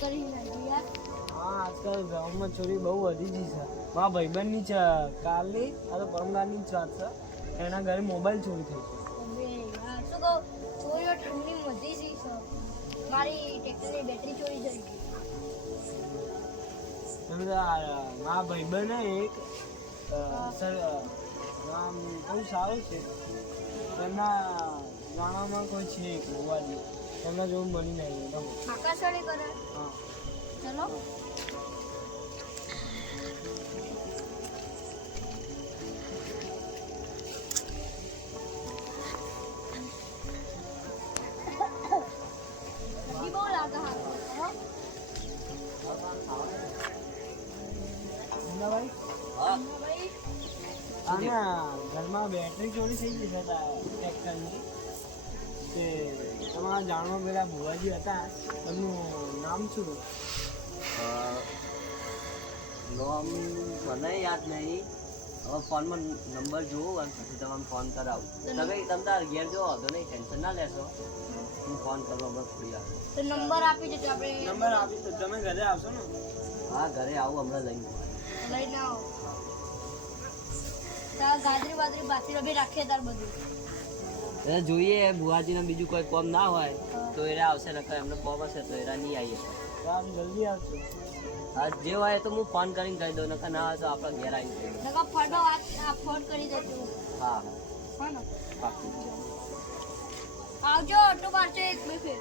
ચોરી કરી હા આજકાલ ગામમાં ચોરી બહુ વધી ગઈ છે. મારા ભાઈબંધની છે કાલની આ તો પરમદારની જ વાત છે. એના ઘરે મોબાઈલ ચોરી થઈ હવે યાર શું કહું? ચોરીઓ ઠંડી વધી ગઈ છે. મારી ટ્રેક્ટરની બેટરી ચોરી થઈ ગઈ. છે એમ તો આ મારા ભાઈબંધ એક સર નામ બહુ સારું છે. ગાણામાં કોઈ છે એક હોવાજી એમના જેવું બની નહીં આકાશવાણી કરે. હા. ચલો. ઘરમાં બેટરી ચોરી થઈ ગઈ છે ટ્રેક્ટરની તે તમારા જાણવા પેલા ભુવાજી હતા એમનું નામ શું? નામ મને યાદ નહીં. હવે ફોનમાં નંબર જોવો અને પછી તમને ફોન કરાવું. તમે તમે તાર ઘેર જો તો નહીં ટેન્શન ના લેશો. હું ફોન કરવા બસ ફ્રી આવું તો નંબર આપી દેજો આપણે. નંબર આપી તો તમે ઘરે આવશો ને? હા ઘરે આવું હમણાં લઈને. લઈને આવો. તાર ગાજરી બાજરી બાજરી બી રાખીએ તાર બધું. એ જોઈએ ભુવાજીને બીજું કોઈ કોમ ના હોય તો એરા આવશે ને એમને કોમ હશે તો એરા નહીં આવીએ. તો આપ જલ્દી આવશે. હા જે હોય તો હું ફોન કરીને કહી દઉં નકર ના હોય તો આપણે ઘેર આવી જઈએ ફોન કરી દેજો. હા હા. આવજો ઓટો મારજો એક બે ફેર.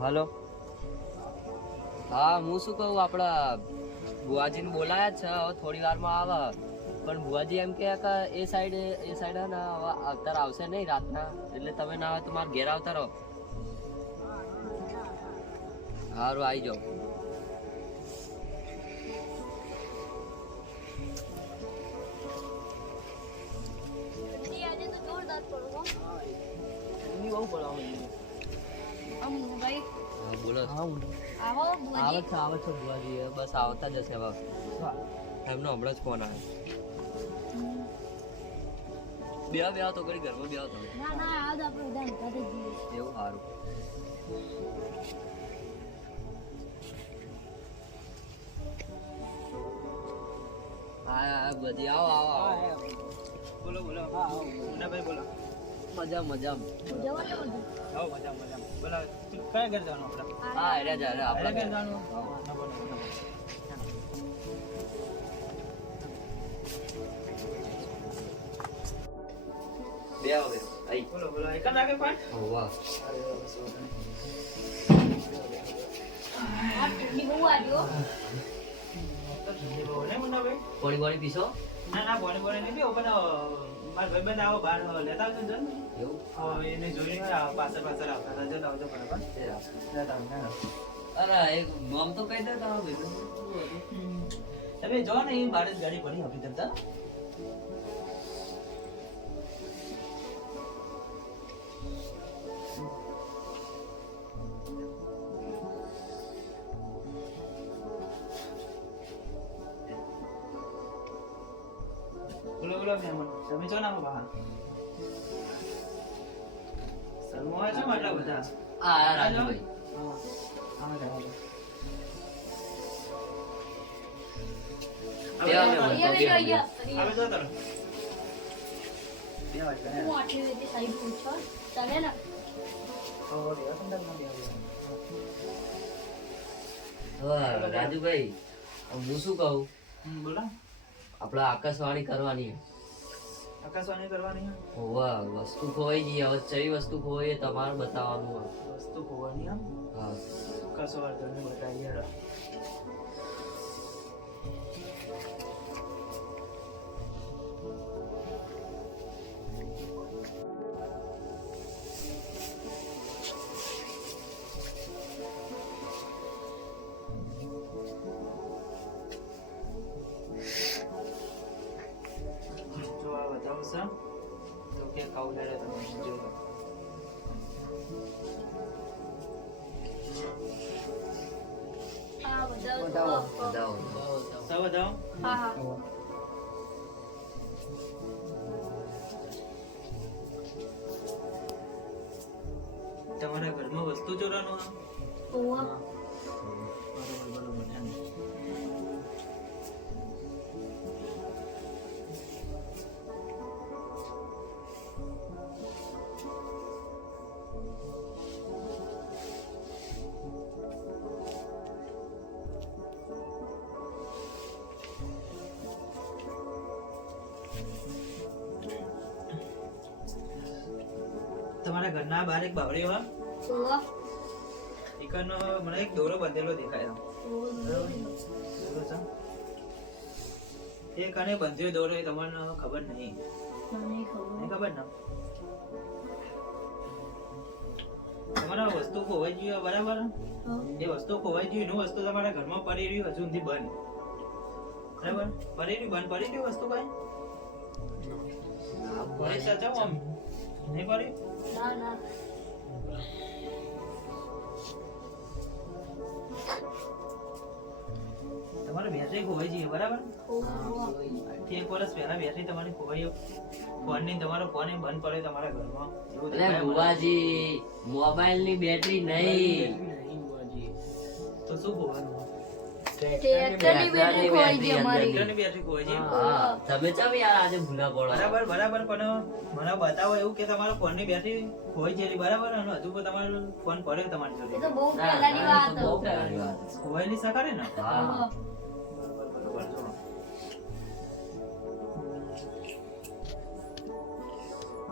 હલો? હા હું શું કહું આપણા બુવાજીને બોલાયા છે હવે થોડી વારમાં આવે. પણ ભુવાજી એમ કે એ સાઈડ એ સાઈડ ને હવે અત્યારે આવશે નહીં રાતના. એટલે તમે ના આવે તો મારા ઘેર આવતા રહો. સારું આવી જાઓ. બહુ પડાવવાની આમ ભાઈ બોલો આવો. આવે છે આવે છે બુવાજી બસ આવતા જશે હવે. એમનો હમણાં જ ફોન આવે. બે બે તો કરી ઘરમાં બે તો ના ના આવો આપણે બધા જઈએ. એવું સારું. હા હા બધી આવો આવો આવો. બોલો બોલો. હા હા મુન્નાભાઈ બોલો. મજા મજા. મજા મજા. બોલા કયા ઘર જવાનું આપણે હા એરે જા આપણે ઘર જવાનું. બે આવે આઈ. બોલો બોલો. એક લાગે પણ ઓ વાહ. આ ઠંડી બહુ આવી પાણી પાણી પીશો? ના ના બોને બોને નહીં પીવો પણ મારા ભાઈબંધ આવો બહાર લેતા આવજો ને. એવું? અ, એને જોઈને પાછળ પાછળ આવતા હતા. જતા આવજો બરાબર લેતા આવજો. અરે એક નામ તો કહી દે તમારો ભાઈ તમે જો ને એ બાર જ ગાડી પડી આપી દેતા બોલો બોલો તમે જો ના બહાર શરમાવા છો આટલા બધા હા હા રાજુભાઈ હા હું રાજુભાઈ શું કહું? બોલો. આપણે આકાશવાણી કરવાની. આકાશવાણી કરવાની હોવા વસ્તુ ખોવાઈ ગઈ હવે ચઈ વસ્તુ ખોવાઈ તમારે બતાવવાનું હોય. વસ્તુ ખોવાની આમ હા. કસો વાંધો નહીં બતાવીએ છે. તો કે કાઉ હેડે તમે જો બતાવો સૌ બતાવો હા હા. તમારા ઘરમાં વસ્તુ ચોરાનું આ? ઓવા બરોબર બરોબર તમારા ઘરના બહાર એક બાવળી હોય એકનો મને એક દોરો બાંધેલો દેખાય. એ કને બંધ્યો દોરો એ તમને ખબર નહીં. ખબર. ના? તમારા વસ્તુ ખોવાઈ ગઈ બરાબર? એ વસ્તુ ખોવાઈ ગઈ એનું વસ્તુ તમારા ઘરમાં પડી રહ્યું હજુ સુધી બંધ. બરાબર? પડી રહ્યું બંધ પડી રહ્યું વસ્તુ કઈ? પડી સાચા આમ નહીં પડી ના ના તમારે બેટરી ખોવાઈ જઈએ બરાબર? એક વર્ષ પહેલા બેટરી તમારી ખોવાઈ ફોનની તમારો ફોન બંધ પડે તમારા ઘરમાં. અરે બુવાજી મોબાઈલની બેટરી નહીં. નહીં તો શું ખોવાનું? તમે ચમ યાર આજે ભૂલા પડો બરાબર બરાબર પણ મને બતાવો એવું કે તમારો ફોનની બેટરી ખોવાઈ ગયેલી બરાબર? અને હજુ પણ તમારો ફોન પડે તમારી એ તો બહુ પહેલાની વાત બહુ પહેલાની વાત છે. નહીં શકાય ને? હા.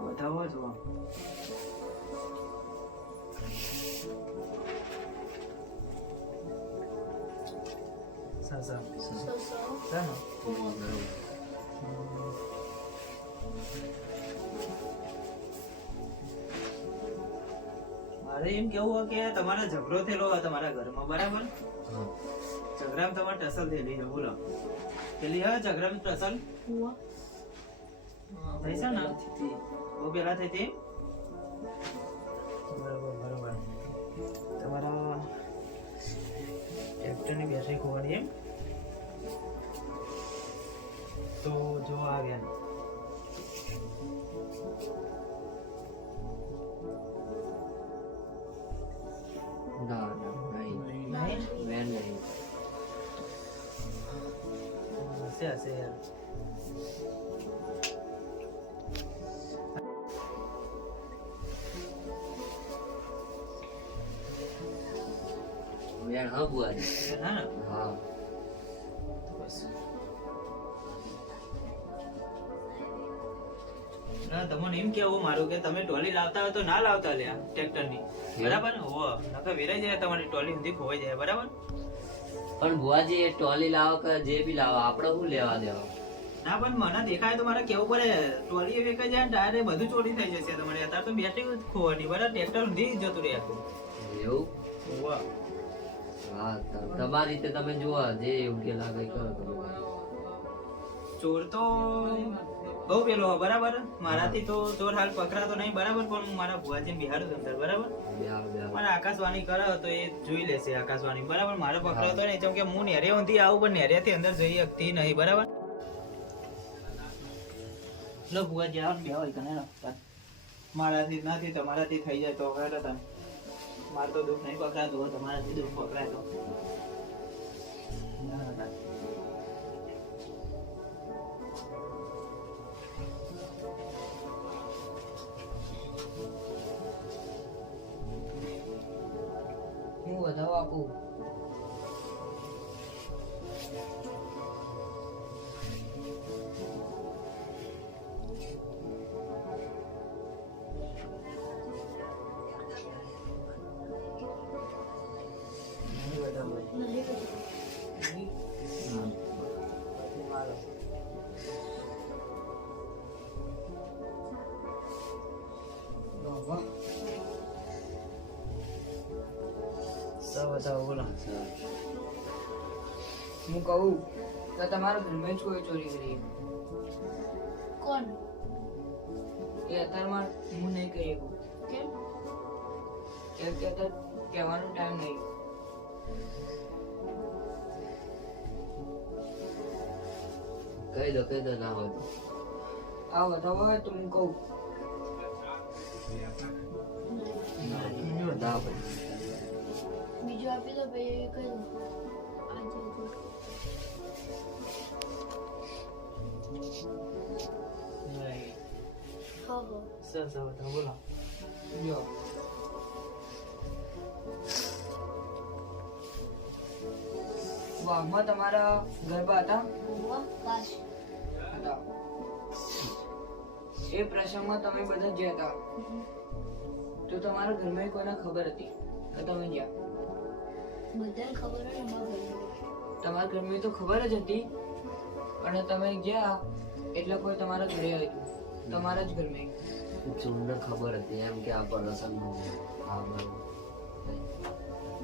બતાવો છો. ને? ઓવા. મારે એમ કેવું કે તમારે ઝઘડો થયેલો તમારા ઘરમાં બરાબર. ઝઘડામાં તમારે ટસલ થયેલી છે બોલો પેલી હા ઝઘડામાં ટસલ. થઈ છે ને બહુ પેલા થઈ હતી બરોબર બરોબર તમારા ટ્રેક્ટરની બેસી ખોવાની એમ. તો જો આવ્યા ના ના નહીં. નહીં? વેન નહીં. હશે હશે યાર. વેન હા બુવાજી ના ને હા. ના તમને એમ કેવું મારું કે તમે ટોલી લાવતા હોય તો ના લાવતા લ્યા ટ્રેક્ટરની. બરાબર હો નકર વેરાઈ જાય તમારી ટોલી સુધી ખોવાઈ જાય બરાબર? પણ બુવાજી એ ટોલી લાવો કે જે બી લાવો આપણે શું લેવા દેવા? ના પણ મને દેખાય તો મારે કેવું પડે ટોલી કઈ જાય ડાયરે બધું ચોરી થઈ જશે તમારે. અત્યારે તો બેટરી ખોવાની બરાબર? ટ્રેક્ટર સુધી જતું રહે આખું. એવું? હોવે. હા તમારી રીતે તમે જુઓ જે યોગ્ય લાગે કરો ચોર તો બહુ પેલો બરાબર? મારાથી તો ચોર હાલ પકડાતો નહીં બરાબર? પણ હું મારા ભુવાજીને બિહારું અંદર બરાબર. મારે આકાશવાણી કરે તો એ જોઈ લેશે આકાશવાણી બરાબર? મારે પકડાતો નહીં કેમ કે હું નેરે ઊંધી આવું પણ નેરેથી અંદર જઈ શકતી નહીં બરાબર? લો ભુવાજી આવો ને બે હોય કને મારાથી નથી તમારાથી થઈ જાય તો હવે તમે. મારે તો દુઃખ નહીં પકડાતું હોય તમારાથી દુઃખ પકડાય તો ના, ના. હું વધાવો આપું હું કહું તો તમારા ઘરમાં જ કોઈ ચોરી કરી કોણ એ અત્યારમાં હું નહીં કરી કેમ કેમ કે અત્યારે કહેવાનો ટાઈમ નહીં કહી દો કહી દો ના હોય તો આ વધાવો હોય તો હું કહું ના ના આપી દો પછી કહી દો આજે. હા હા સર સર બધા બોલો જો વાહમાં તમારા ગરબા હતા હતા એ પ્રસંગમાં તમે બધા ગયા હતા તો તમારા ઘરમાં કોઈને ખબર હતી કે તમે ગયા બધાને ખબર હોય ને તમારા ઘરમાં તો ખબર જ હતી અને તમે ગયા એટલે કોઈ તમારા ઘરે આવ્યું તમારા જ ઘરમાં. ચૂમને ખબર હતી એમ કે આ પ્રદર્શન હા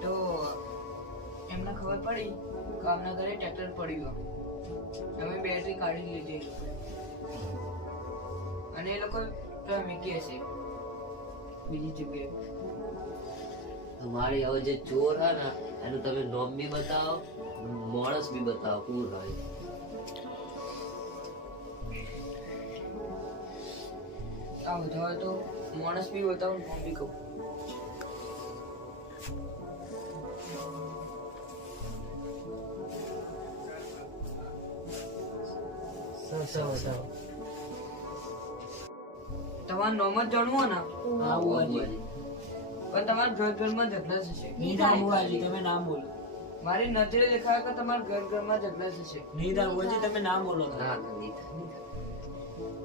તો એમને ખબર પડી કે આમના ઘરે ટ્રેક્ટર પડ્યું તમે બેટરી કાઢી લીધી અને એ લોકો મૂકી હશે. બીજી જગ્યાએ. તમારી હવે જે ચોર હે ને એનું તમે નોમ બી બતાવો માણસ બી બતાવો પૂર હોય? આ બધા તો માણસ બી બતાવો નોમ બી કહું. તમારું નોમ જ જાણવું હોય ને? બુવાજી પણ તમારા ઘર ઘરમાં ઝઘડા થશે. નીતા બુવાજી તમે ના બોલો. મારી નજરે દેખાય કે તમારા ઘર ઘરમાં ઝઘડા થશે. નીતા બુવાજી તમે ના બોલો ના ના નહીં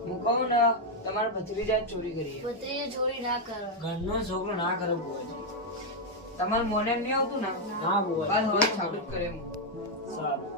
હું કહું ને તમારા ભત્રીજા ચોરી કરી ભત્રીએ ચોરી ના કરો. ઘરનો છોકરો ના કરો બુવાજી તમારા મોને નહીં આવતું ને? હા બાદ બુવાજી હવે સાબિત કરે એમ. સારું.